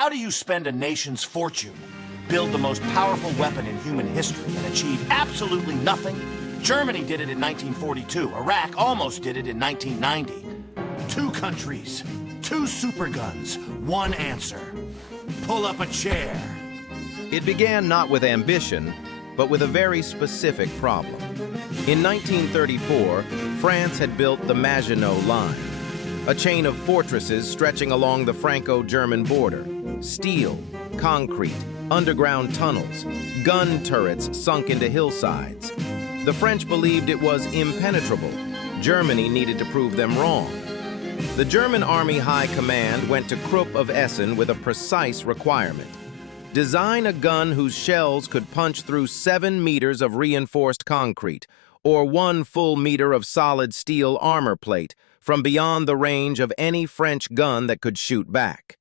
How do you spend a nation's fortune, build the most powerful weapon in human history, and achieve absolutely nothing? Germany did it in 1942. Iraq almost did it in 1990. 2 countries, 2 superguns, 1 answer. Pull up a chair. It began not with ambition, but with a very specific problem. In 1934, France had built the Maginot Line, a chain of fortresses stretching along the Franco-German border. Steel, concrete, underground tunnels, gun turrets sunk into hillsides. The French believed it was impenetrable. Germany needed to prove them wrong. The German Army High Command went to Krupp of Essen with a precise requirement. Design a gun whose shells could punch through 7 meters of reinforced concrete, or 1 full meter of solid steel armor plate, from beyond the range of any French gun that could shoot back.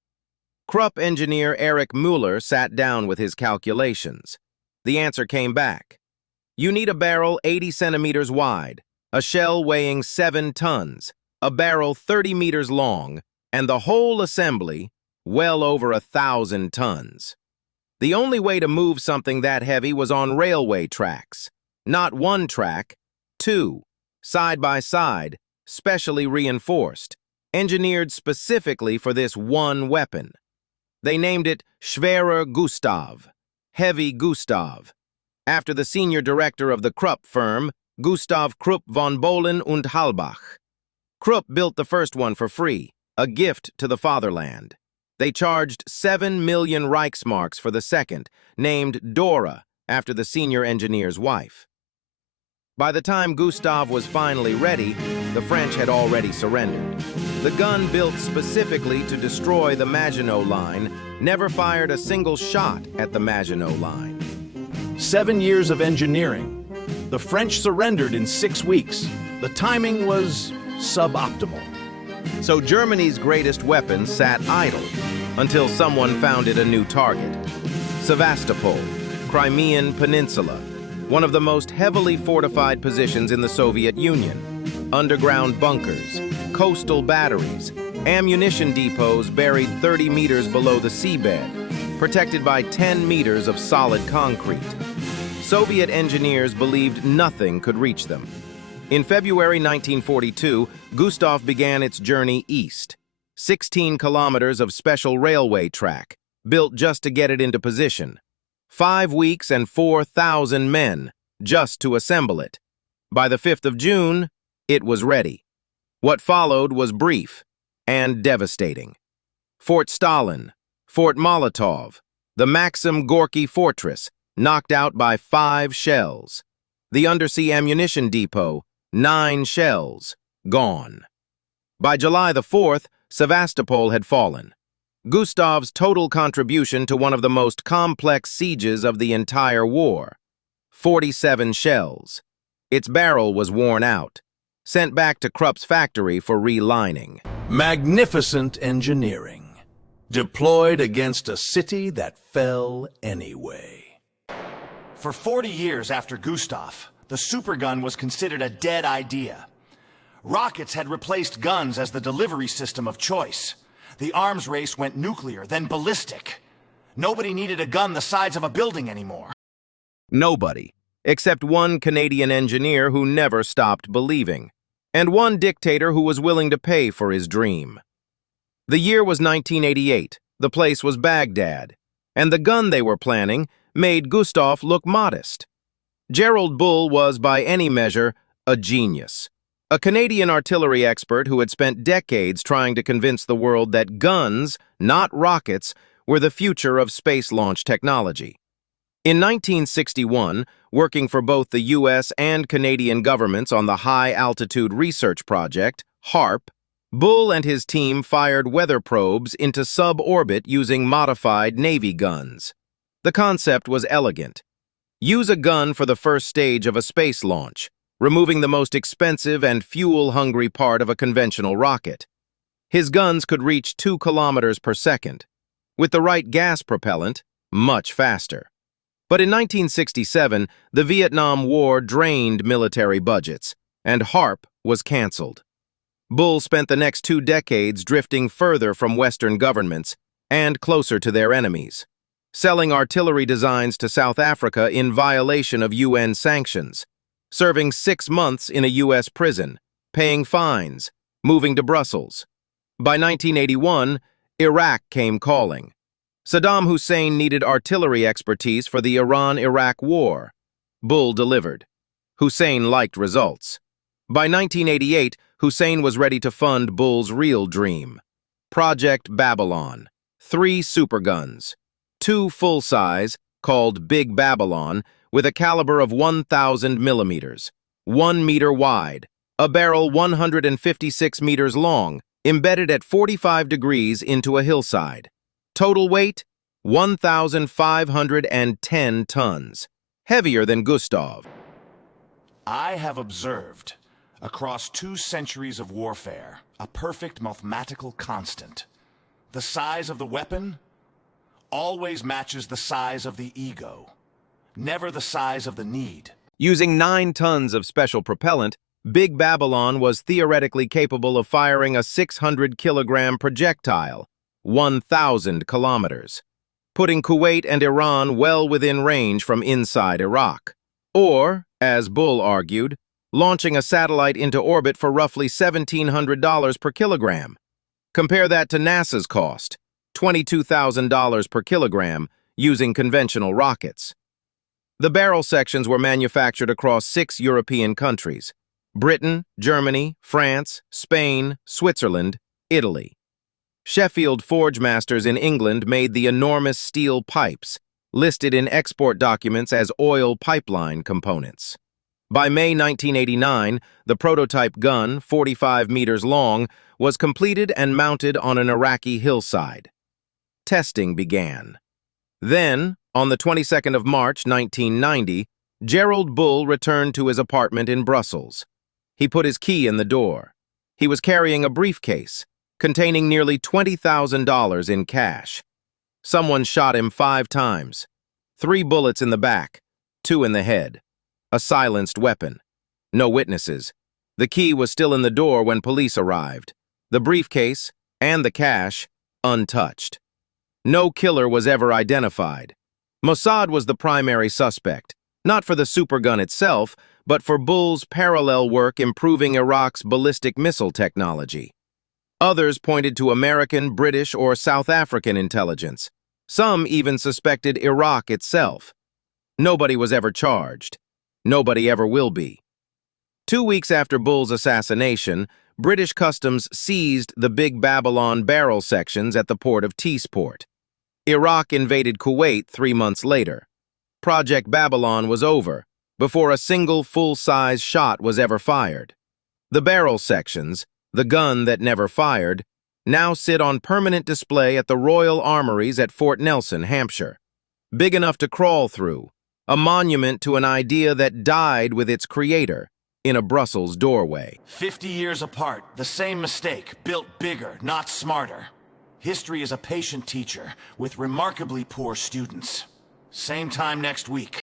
Krupp engineer Erich Müller sat down with his calculations. The answer came back. You need a barrel 80 centimeters wide, a shell weighing 7 tons, a barrel 30 meters long, and the whole assembly well over 1,000 tons. The only way to move something that heavy was on railway tracks. Not 1 track, 2, side by side, specially reinforced, engineered specifically for this one weapon. They named it Schwerer Gustav, Heavy Gustav, after the senior director of the Krupp firm, Gustav Krupp von Bohlen und Halbach. Krupp built the first one for free, a gift to the fatherland. They charged 7 million Reichsmarks for the second, named Dora, after the senior engineer's wife. By the time Gustav was finally ready, the French had already surrendered. The gun, built specifically to destroy the Maginot Line, never fired a single shot at the Maginot Line. 7 years of engineering. The French surrendered in 6 weeks. The timing was suboptimal. So Germany's greatest weapon sat idle until someone found it a new target. Sevastopol, Crimean Peninsula, one of the most heavily fortified positions in the Soviet Union. Underground bunkers, coastal batteries, ammunition depots buried 30 meters below the seabed, protected by 10 meters of solid concrete. Soviet engineers believed nothing could reach them. In February 1942, Gustav began its journey east. 16 kilometers of special railway track, built just to get it into position. 5 weeks and 4,000 men, just to assemble it. By the 5th of June, it was ready. What followed was brief and devastating. Fort Stalin, Fort Molotov, the Maxim Gorky Fortress, knocked out by 5 shells. The undersea ammunition depot, 9 shells, gone. By July the 4th, Sevastopol had fallen. Gustav's total contribution to one of the most complex sieges of the entire war. 47 shells. Its barrel was worn out, sent back to Krupp's factory for relining. Magnificent engineering, deployed against a city that fell anyway. For 40 years after Gustav, the supergun was considered a dead idea. Rockets had replaced guns as the delivery system of choice. The arms race went nuclear, then ballistic. Nobody needed a gun the size of a building anymore. Nobody, except one Canadian engineer who never stopped believing, and one dictator who was willing to pay for his dream. The year was 1988, the place was Baghdad, and the gun they were planning made Gustav look modest. Gerald Bull was, by any measure, a genius. A Canadian artillery expert who had spent decades trying to convince the world that guns, not rockets, were the future of space launch technology. In 1961, working for both the U.S. and Canadian governments on the High Altitude Research Project, HARP, Bull and his team fired weather probes into suborbit using modified Navy guns. The concept was elegant. Use a gun for the first stage of a space launch, removing the most expensive and fuel-hungry part of a conventional rocket. His guns could reach 2 kilometers per second. With the right gas propellant, much faster. But in 1967, the Vietnam War drained military budgets, and HARP was canceled. Bull spent the next 2 decades drifting further from Western governments, and closer to their enemies, selling artillery designs to South Africa in violation of UN sanctions, serving 6 months in a U.S. prison, paying fines, moving to Brussels. By 1981, Iraq came calling. Saddam Hussein needed artillery expertise for the Iran-Iraq war. Bull delivered. Hussein liked results. By 1988, Hussein was ready to fund Bull's real dream. Project Babylon. 3 superguns. 2 full-size, called Big Babylon, with a caliber of 1,000 millimeters, 1 meter wide, a barrel 156 meters long, embedded at 45 degrees into a hillside. Total weight, 1,510 tons, heavier than Gustav. I have observed, across 2 centuries of warfare, a perfect mathematical constant. The size of the weapon always matches the size of the ego, never the size of the need. Using 9 tons of special propellant, Big Babylon was theoretically capable of firing a 600-kilogram projectile, 1,000 kilometers, putting Kuwait and Iran well within range from inside Iraq. Or, as Bull argued, launching a satellite into orbit for roughly $1,700 per kilogram. Compare that to NASA's cost, $22,000 per kilogram, using conventional rockets. The barrel sections were manufactured across 6 European countries: Britain, Germany, France, Spain, Switzerland, Italy. Sheffield Forgemasters in England made the enormous steel pipes, listed in export documents as oil pipeline components. By May 1989, the prototype gun, 45 meters long, was completed and mounted on an Iraqi hillside. Testing began. Then, on the 22nd of March 1990, Gerald Bull returned to his apartment in Brussels. He put his key in the door. He was carrying a briefcase containing nearly $20,000 in cash. Someone shot him 5 times. 3 bullets in the back, 2 in the head. A silenced weapon. No witnesses. The key was still in the door when police arrived. The briefcase and the cash untouched. No killer was ever identified. Mossad was the primary suspect, not for the supergun itself, but for Bull's parallel work improving Iraq's ballistic missile technology. Others pointed to American, British, or South African intelligence. Some even suspected Iraq itself. Nobody was ever charged. Nobody ever will be. 2 weeks after Bull's assassination, British Customs seized the Big Babylon barrel sections at the port of T-Sport. Iraq invaded Kuwait 3 months later. Project Babylon was over before a single full-size shot was ever fired. The barrel sections, the gun that never fired, now sit on permanent display at the Royal Armories at Fort Nelson, Hampshire. Big enough to crawl through, a monument to an idea that died with its creator in a Brussels doorway. 50 years apart, the same mistake, built bigger, not smarter. History is a patient teacher with remarkably poor students. Same time next week.